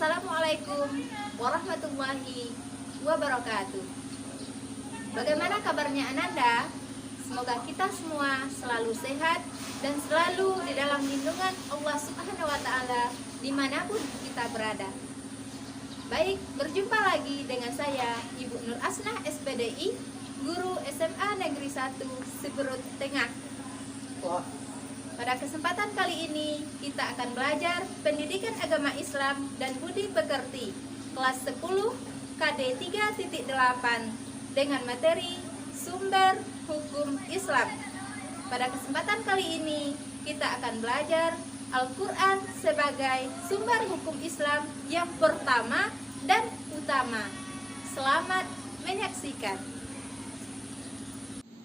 Assalamualaikum warahmatullahi wabarakatuh. Bagaimana kabarnya Ananda? Semoga kita semua selalu sehat dan selalu di dalam lindungan Allah Subhanahu wa Ta'ala dimanapun kita berada. Baik, berjumpa lagi dengan saya Ibu Nur Asnah SPDI, guru SMA Negeri 1 Siberut Tengah. Pada kesempatan kali ini kita akan belajar pendidikan agama Islam dan budi pekerti kelas 10 KD 3.8 dengan materi sumber hukum Islam. Pada kesempatan kali ini kita akan belajar Al-Quran sebagai sumber hukum Islam yang pertama dan utama. Selamat menyaksikan.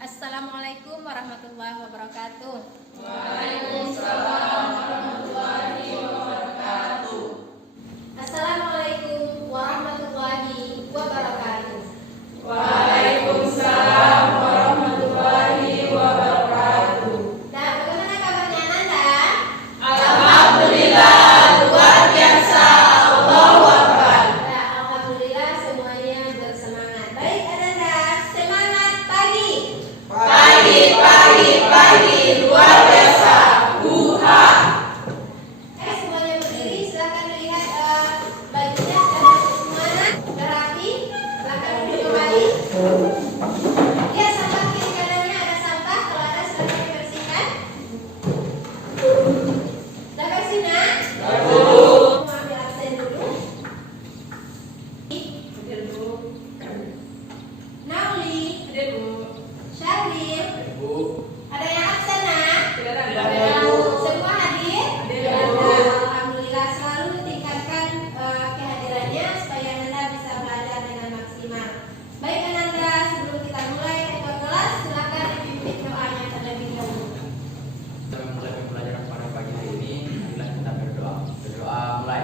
Assalamualaikum warahmatullahi wabarakatuh. Waalaikumsalam warahmatullahi wabarakatuh. Assalamualaikum warahmatullahi wabarakatuh. Waalaikumsalam warahmatullahi wabarakatuh. Nah, bagaimana kabarnya Ananda? Alhamdulillah, luar biasa. Allahu Akbar. Nah, alhamdulillah semuanya bersemangat. Baik Ananda, semangat pagi. Pagi, luar biasa. Buha. Semuanya berdiri, silakan lihat bajunya sudah semangat, sudah rapi. Silakan duduk kembali. Ya, sampah kiri kanannya ada sampah, kalau ada silakan dibersihkan. Sudah bersih, Nak? Mau ambil absen dulu. Hadir dulu. Nauli, hadir dulu. Syaril, ada yang absen, Nak? Semua hadir? Nah, alhamdulillah selalu tingkatkan kehadirannya supaya Ananda bisa belajar dengan maksimal. Baik Ananda, sebelum kita mulai ke kelas, silakan dipimpin doanya terlebih dahulu. Kita memulai pembelajaran pada pagi hari ini. Marilah kita berdoa. Berdoa mulai.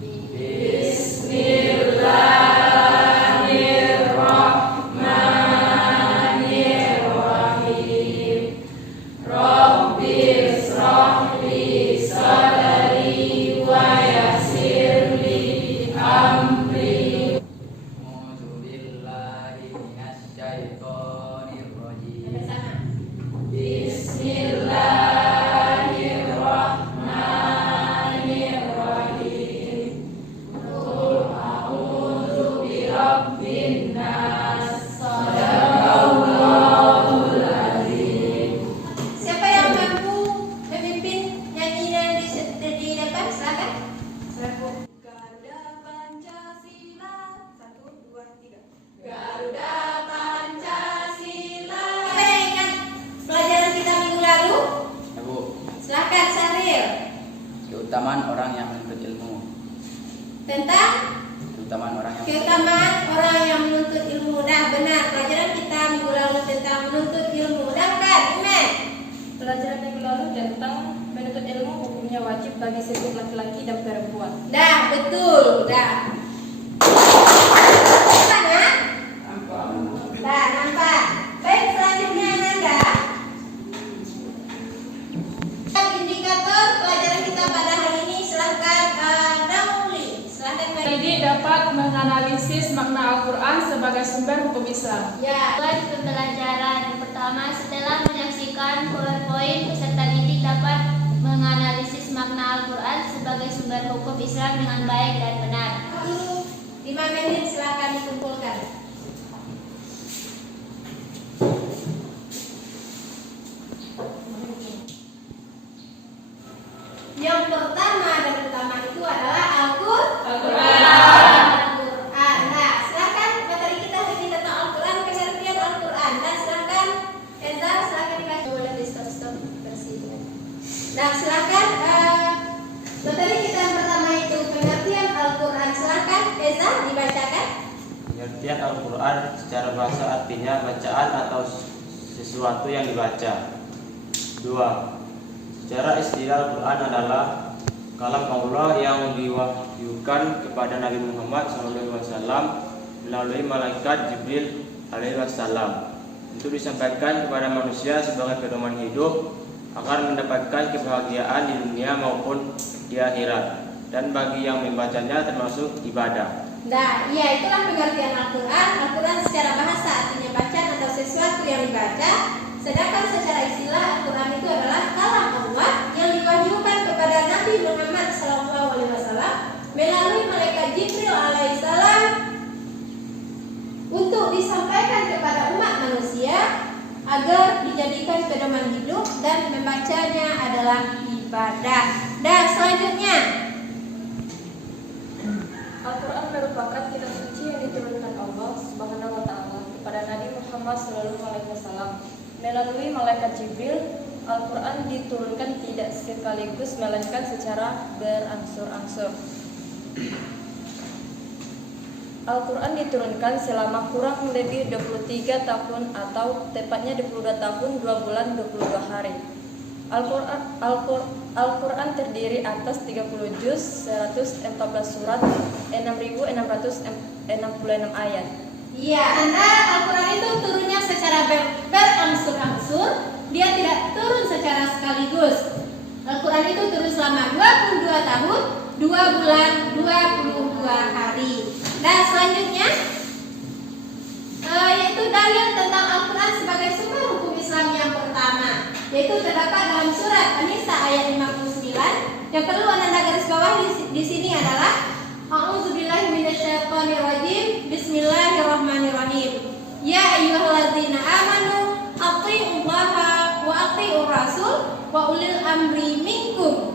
Bismillahirrahmanirrahim. Rabbi shrah li sadri wa yassir li amri. A'udzubillahi minasyaitonir rajim. Bersama. Bismillahirrahmanirrahim. Qul a'udzu birabbin nas. Shadaqallahul azim. Siapa yang mampu memimpin nyanyian di depan, silakan. Garuda Pancasila. 1, 2, 3. Garuda Pancasila. Siapa yang ingat pelajaran kita minggu lalu? Ya, Bu. Silakan Syaril. Keutamaan orang yang menuntut ilmu. Tentang Keutamaan orang yang keutamaan orang yang menuntut ilmu. Nah, benar, pelajaran kita minggu lalu tentang menuntut ilmu. Benar kan, Imen? Pelajaran minggu lalu tentang menuntut ilmu hukumnya wajib bagi setiap laki-laki dan perempuan. Dah, betul. Dah. Mana? Dah, nampak. Baik, selanjutnya Ananda. Indikator pelajaran kita pada hari ini, silahkan Nauli. Silahkan Jadi dapat menganalisis makna Al-Quran sebagai sumber hukum Islam. Ya. Buat pembelajaran yang pertama, setelah menyaksikan PowerPoint, peserta didik dapat menganalisis makna Al-Quran sebagai sumber hukum Islam dengan baik dan benar. 5 menit silakan dikumpulkan. Yang pertama dan utama itu adalah Al-Quran. Nah, silakan materi kita hari ini tentang Al-Quran, pengertian Al-Quran. Nah, silakan Eza, silakan dibaca. Boleh di stop bersih. Nah, silakan materi kita yang pertama itu pengertian Al-Quran. Silakan Eza dibacakan. Pengertian Al-Quran secara bahasa artinya bacaan atau sesuatu yang dibaca. 2. Secara istilah Al-Quran adalah kalam Allah yang diwahyukan kepada Nabi Muhammad SAW melalui malaikat Jibril alaihissalam untuk disampaikan kepada manusia sebagai pedoman hidup agar mendapatkan kebahagiaan di dunia maupun di akhirat. dan bagi yang membacanya termasuk ibadah. Nah, iya itulah pengertian Al-Quran. Al-Quran secara bahasa artinya bacaan atau sesuatu yang dibaca. Sedangkan secara istilah Al-Quran itu adalah kalam Allah yang diwahyukan kepada Nabi Muhammad SAW melalui malaikat Jibril alaihissalam untuk disampaikan kepada umat manusia agar dijadikan pedoman hidup dan membacanya adalah ibadah. Dan selanjutnya, Al-Quran merupakan kitab suci yang diturunkan Allah Subhanahu wa Ta'ala kepada Nabi Muhammad SAW melalui malaikat Jibril. Al-Quran diturunkan tidak sekaligus melainkan secara berangsur-angsur. Al-Quran diturunkan selama kurang lebih 23 tahun atau tepatnya 22 tahun 2 bulan 22 hari. Al-Quran terdiri atas 30 juz, 114 surat, 6.666 ayat. iya, Al-Quran itu turunnya secara berangsur-angsur. Dia tidak turun secara sekaligus. Al-Quran itu turun selama 22 tahun 2 bulan 22 hari. Dan selanjutnya yaitu dalil tentang Al-Quran sebagai sumber hukum Islam yang pertama, yaitu terdapat dalam surat An-Nisa ayat 59. Yang perlu Anda garis bawah di sini adalah A'udzubillahi minasyaitonirrajim. Bismillahirrahmanirrahim. Ya ayyuhalladzina amanu athi'ullaha wa athi'ur rasul wa ulil amri minkum.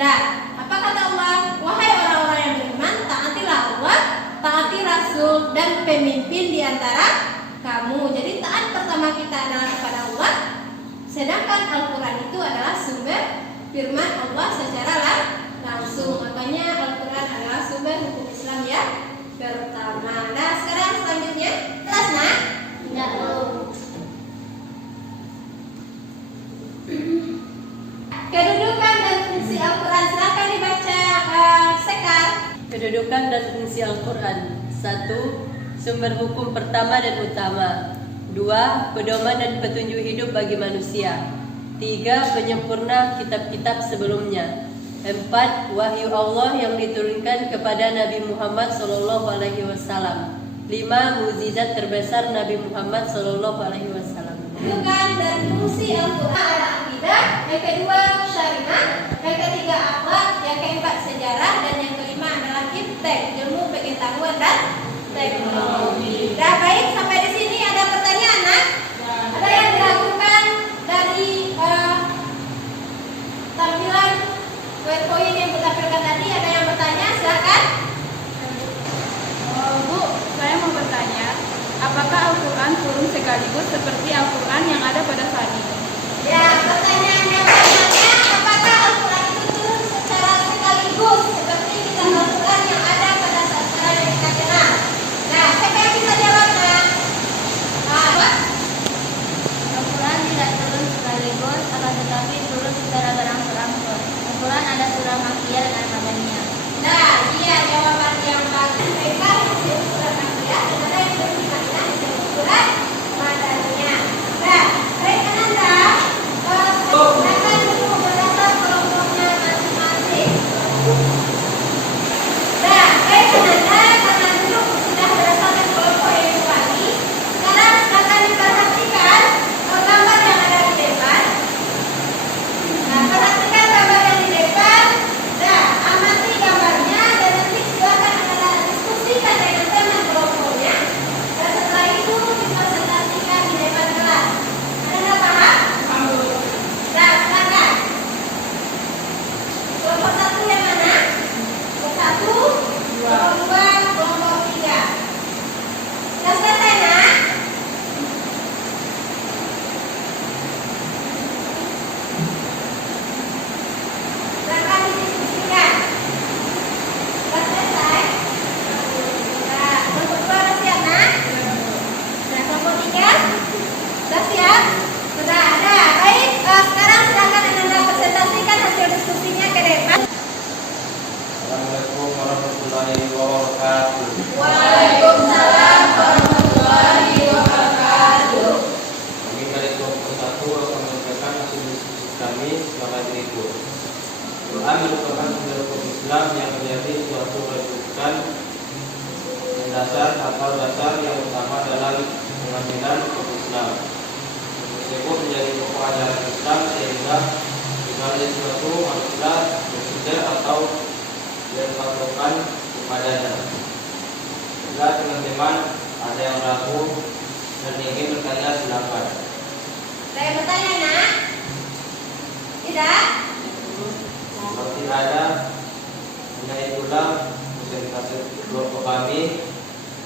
Nah, apa kata Allah? Wahai orang-orang yang beriman, taatilah Allah, taati Rasul dan pemimpin di antara kamu. Jadi taat pertama kita adalah kepada Allah. Sedangkan Al-Quran itu adalah sumber firman Allah secara langsung. Makanya Al-Quran adalah sumber hukum Islam yang pertama. Nah, sekarang selanjutnya kelas nah. Tidak belum. Kedudukan dan fungsi Al-Quran silakan dibaca Sekar. Kedudukan dan fungsi Al-Quran. 1. Sumber hukum pertama dan utama. 2. Pedoman dan petunjuk hidup bagi manusia. 3. Penyempurna kitab-kitab sebelumnya. 4. Wahyu Allah yang diturunkan kepada Nabi Muhammad SAW. 5. Mukjizat terbesar Nabi Muhammad SAW. Kedudukan dan fungsi Al-Quran ada akidah, yang kedua syariat, yang ketiga akhlak, yang keempat sejarah, dan yang kelima adalah iptek, ilmu pengetahuan dan teknologi. Nah, baik, sampai di sini ada pertanyaan, nah? Ada yang dilakukan dari tampilan PowerPoint yang ditampilkan tadi, ada yang bertanya, silakan. Bu, saya mau bertanya, apakah Al-Quran turun sekaligus seperti Al-Quran yang ada pada saat ini? Ya, pertanyaan yang pertama, apakah Al-Quran itu turun secara sekaligus seperti kitab Al-Quran yang ada pada saat sekarang yang kita kenal? Nah, siapa yang bisa jawab, nah? Al-Quran tidak turun sekaligus, akan tetapi turun secara berangsur-angsur. Al-Quran ada surah Makkiyah dan Madaniyah. Nah, iya jawaban yang bagus. Mereka disebut surat Makkiyah dan ada yang berkaitan disebut surat Madaniyah. Nah, rekan Anda silakan dulu berdasar kelompoknya masing-masing. Nah, rekan Anda karena dulu sudah berdasarkan kelompok yang tadi, sekarang silakan diperhatikan gambar yang ada di depan. Nah, perhatikan gambar yang di depan. Nah, amati gambarnya dan nanti silakan Anda diskusikan dengan teman kelompoknya. Dan setelah itu dipresentasikan di depan kelas. Anda paham? Nah, silakan. Kelompok satu yang mana? Kelompok satu, kelompok dua, kelompok tiga. Sudah selesai, nak? Silakan didiskusikan. Sudah selesai? Nah, kelompok dua sudah siap, nak? Nah, kelompok tiga sudah siap? Sudah ada. Baik, sekarang silakan Anda presentasikan hasil diskusinya ke depan. Assalamualaikum warahmatullahi wabarakatuh. Waalaikumsalam warahmatullahi wabarakatuh. Kami dari kelompok 1 akan menyampaikan hasil diskusi kami sebagai berikut. Al-Quran merupakan sumber hukum Islam menjadi suatu kedudukan mendasar atau dasar yang utama dalam pengambilan hukum Islam. Tersebut menjadi pokok ajaran Islam sehingga segala sesuatu haruslah bersumber atau berpatokan kepadanya. Bila teman-teman ada yang ragu dan ingin bertanya, silakan. Saya bertanya, nak? Tidak? Kalau tidak ada, hanya itulah presentasi kelompok kami.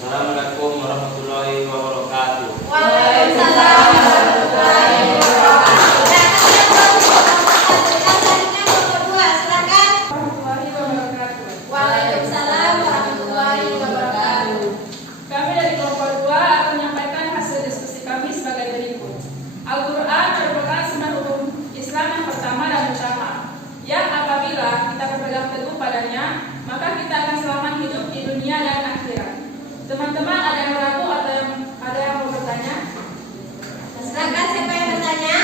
Assalamualaikum warahmatullahi wabarakatuh. Waalaikumsalam warahmatullahi wabarakatuh. Selanjutnya kelompok 2, silakan. Waalaikumsalam warahmatullahi wabarakatuh. Kami dari kelompok 2 akan menyampaikan hasil diskusi kami sebagai berikut. Al-Quran merupakan sumber hukum Islam yang pertama dan utama, yang apabila kita berpegang teguh padanya, maka kita akan selamat hidup di dunia dan akhirat. Teman-teman, ada yang ragu atau ada yang mau bertanya? Silakan, siapa yang bertanya?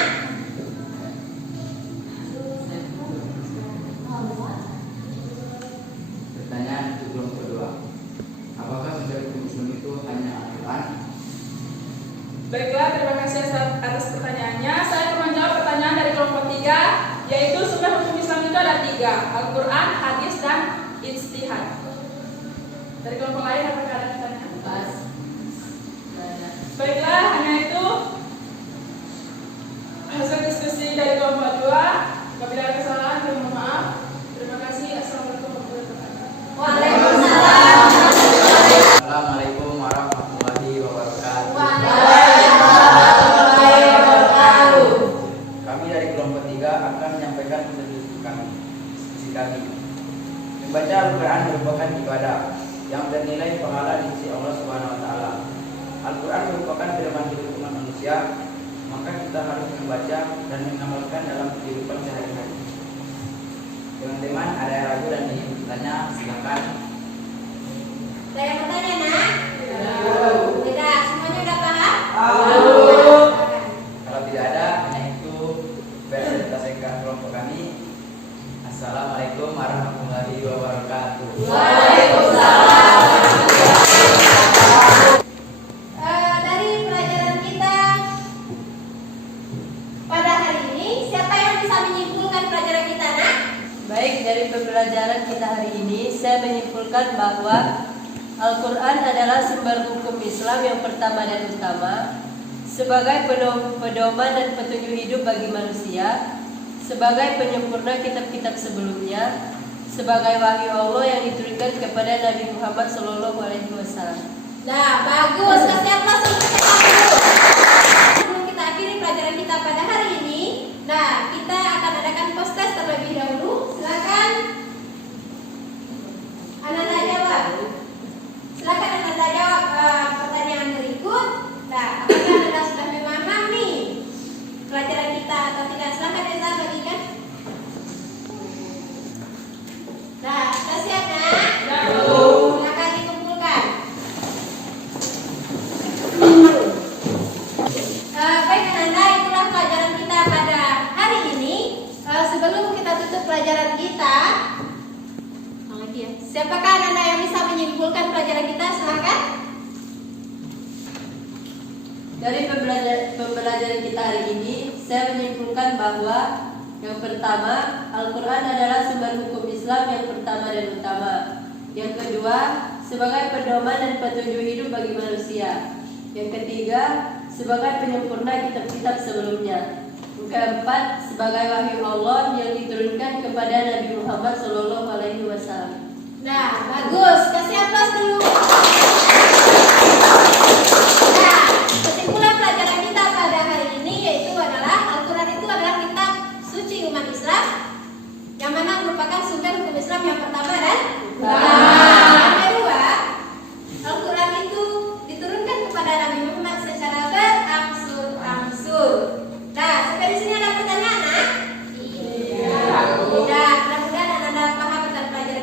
Pertanyaan untuk kelompok 2. Apakah sumber hukum Islam itu hanya Al-Quran? Baiklah, terima kasih atas pertanyaannya. Saya akan menjawab pertanyaan dari kelompok 3, yaitu sumber hukum Islam itu ada 3, Al-Quran, hadis, dan ijtihad. Dari kelompok lain apakah ada pertanyaan? Baiklah, hanya itu hasil diskusi dari kelompok 2. Apabila ada kesalahan, saya mohon maaf. Terima kasih. Assalamualaikum warahmatullahi wabarakatuh. Waalaikumsalam. Assalamualaikum warahmatullahi wabarakatuh. Waalaikumsalam wabarakatuh. Kami dari kelompok 3 akan menyampaikan diskusi kami. Membaca Al-Quran merupakan ibadah yang bernilai pahala di sisi Allah Subhanahu wa taala. Al-Quran merupakan firman hidup umat manusia, maka kita harus membaca dan mengamalkan dalam kehidupan sehari-hari. Teman-teman, ada yang ragu dan ingin bertanya, silakan. Saya bertanya, nak? Tidak, semuanya udah paham? Kalau tidak ada, hanya itu presentasikan kelompok kami. Assalamualaikum warahmatullahi wabarakatuh. Waalaikumsalam. Dari pelajaran kita pada hari ini, siapa yang bisa menyimpulkan pelajaran kita, nak? Baik, dari pembelajaran kita hari ini, saya menyimpulkan bahwa Al-Quran adalah sumber hukum Islam yang pertama dan utama, sebagai pedoman dan petunjuk hidup bagi manusia, sebagai penyempurna kitab-kitab sebelumnya, sebagai wahyu Allah yang diturunkan kepada Nabi Muhammad SAW. Nah, bagus. Kasih aplaus untuk kita dulu. Sebelum kita akhiri pelajaran kita pada hari ini, nah, kita akan adakan post-test terlebih dahulu. Silakan Ananda jawab. Silakan Ananda jawab pertanyaan berikut. Nah, apakah Ananda sudah memahami pelajaran kita atau tidak? Silakan Eza bagikan. Nah, kita siap, nak? Silakan dikumpulkan. Baik Ananda, itulah pelajaran kita pada hari ini. Sebelum kita tutup pelajaran kita, siapakah Ananda yang bisa menyimpulkan pelajaran kita? Silakan. Dari pembelajaran kita hari ini, saya menyimpulkan bahwa yang pertama, Al-Quran adalah sumber hukum Islam yang pertama dan utama. Yang kedua, sebagai pedoman dan petunjuk hidup bagi manusia. Yang ketiga, sebagai penyempurna kitab-kitab sebelumnya. Yang keempat, sebagai wahyu Allah yang diturunkan kepada Nabi Muhammad SAW. Nah, bagus. Kasih aplaus dulu. Nah, kesimpulan pelajaran kita pada hari ini yaitu adalah Al-Quran itu adalah kitab suci umat Islam yang mana merupakan sumber hukum Islam yang pertama dan yang kedua, Al-Quran itu diturunkan kepada Nabi Muhammad secara berangsur-angsur. Nah, sampai di sini ada pertanyaan, nak? Iya. Tidak. Mudah-mudahan Anda paham tentang pelajaran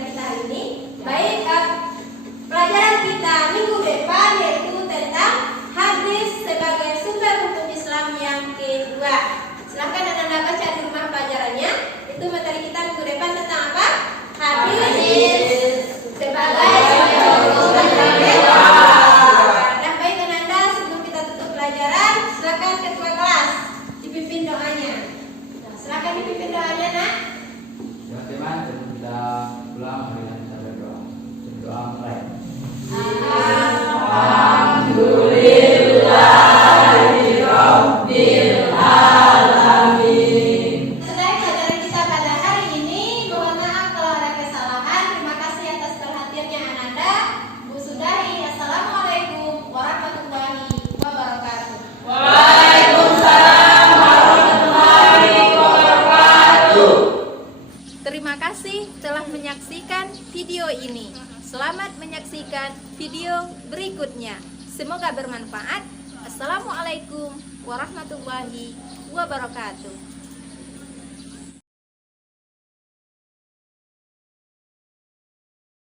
ulang dengan kita berdoa. Berdoa mulai. Selesai pelajaran kita pada hari ini. Mohon maaf kalau ada kesalahan. Terima kasih atas perhatiannya Ananda, Bu Sudari. Assalamualaikum warahmatullahi wabarakatuh. Terima kasih telah menyaksikan video ini. Selamat menyaksikan video berikutnya. Semoga bermanfaat. Assalamualaikum warahmatullahi wabarakatuh.